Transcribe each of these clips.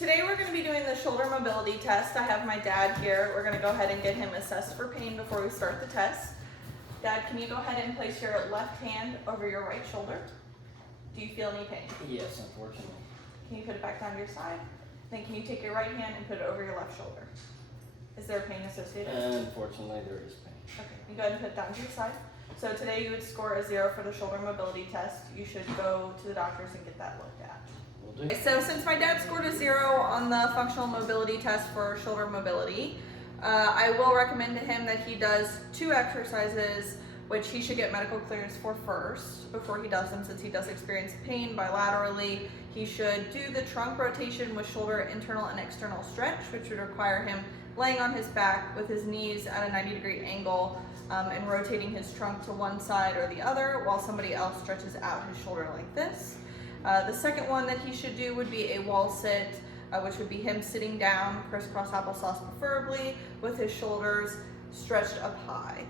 Today we're going to be doing the shoulder mobility test. I have my dad here. We're going to go ahead and get him assessed for pain before we start the test. Dad, can you go ahead and place your left hand over your right shoulder? Do you feel any pain? Yes, unfortunately. Can you put it back down to your side? Then can you take your right hand and put it over your left shoulder? Is there pain associated? Unfortunately, there is pain. Okay, you go ahead and put it down to your side. So today you would score a 0 for the shoulder mobility test. You should go to the doctors and get that looked at. Will do. So since my dad scored a 0 on the functional mobility test for shoulder mobility, I will recommend to him that he does 2 exercises which he should get medical clearance for first before he does them, since he does experience pain bilaterally. He should do the trunk rotation with shoulder internal and external stretch, which would require him laying on his back with his knees at a 90-degree angle and rotating his trunk to one side or the other while somebody else stretches out his shoulder like this. The second one that he should do would be a wall sit, which would be him sitting down, crisscross applesauce preferably, with his shoulders stretched up high.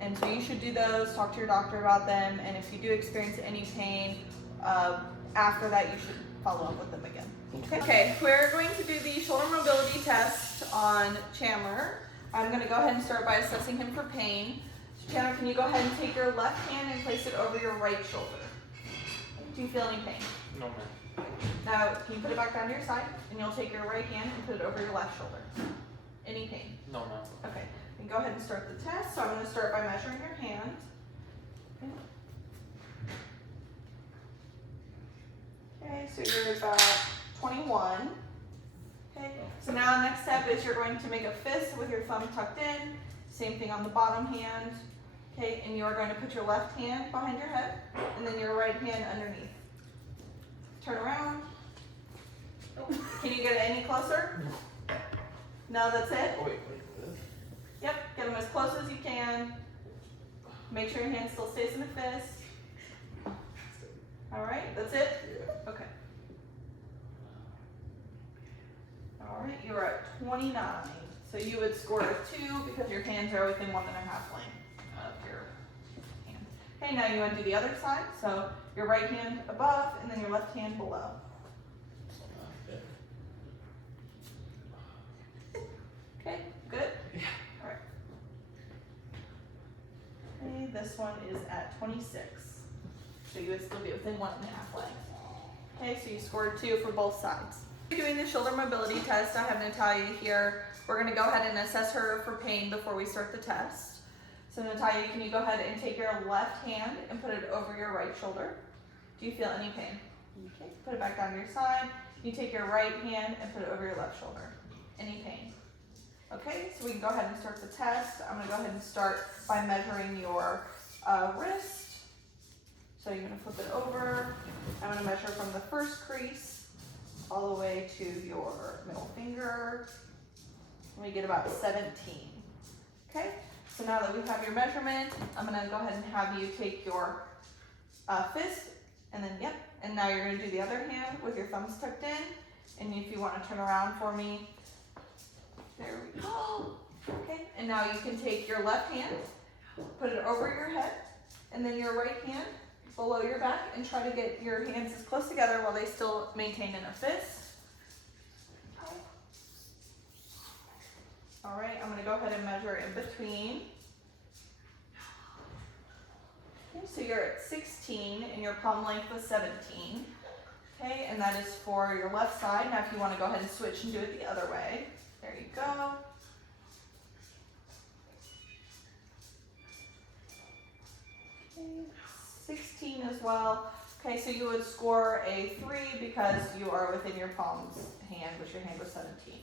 And so you should do those, talk to your doctor about them, and if you do experience any pain, after that you should follow up with them again. Okay, we're going to do the shoulder mobility test on Chandler. I'm going to go ahead and start by assessing him for pain. So Chandler, can you go ahead and take your left hand and place it over your right shoulder? Do you feel any pain? No, ma'am. Now, can you put it back down to your side, and you'll take your right hand and put it over your left shoulder? Any pain? No, ma'am. Okay, then go ahead and start the test. So I'm going to start by measuring your hand. Okay, so you're about 21. Okay, so now the next step is you're going to make a fist with your thumb tucked in. Same thing on the bottom hand. Okay, and you are going to put your left hand behind your head and then your right hand underneath. Turn around. Can you get it any closer? No, that's it? Wait. Yep, get them as close as you can. Make sure your hand still stays in a fist. All right, that's it? Okay. All right, you're at 29. So you would score a 2 because your hands are within 1.5 length of your hand. Okay, now you want to do the other side. So your right hand above and then your left hand below. Okay, good? All right. Okay, this one is at 26. So you would still be within 1.5 length. Okay, so you scored 2 for both sides. Doing the shoulder mobility test, I have Natalia here. We're going to go ahead and assess her for pain before we start the test. So Natalia, can you go ahead and take your left hand and put it over your right shoulder? Do you feel any pain? Okay, put it back down to your side. You take your right hand and put it over your left shoulder. Any pain? Okay, so we can go ahead and start the test. I'm going to go ahead and start by measuring your wrist. So you're going to flip it over. I'm going to measure from the first crease all the way to your middle finger. We get about 17. Okay, so now that we have your measurement, I'm going to go ahead and have you take your fist, and then, yep, and now you're going to do the other hand with your thumbs tucked in. And if you want to turn around for me, there we go. Okay, and now you can take your left hand, put it over your head, and then your right hand below your back, and try to get your hands as close together while they still maintain in a fist. Okay. All right, I'm going to go ahead and measure in between. Okay, so you're at 16 and your palm length was 17. Okay, and that is for your left side. Now if you want to go ahead and switch and do it the other way. There you go. Okay, 16 as well. Okay, so you would score a 3 because you are within your palm's hand, which your hand was 17.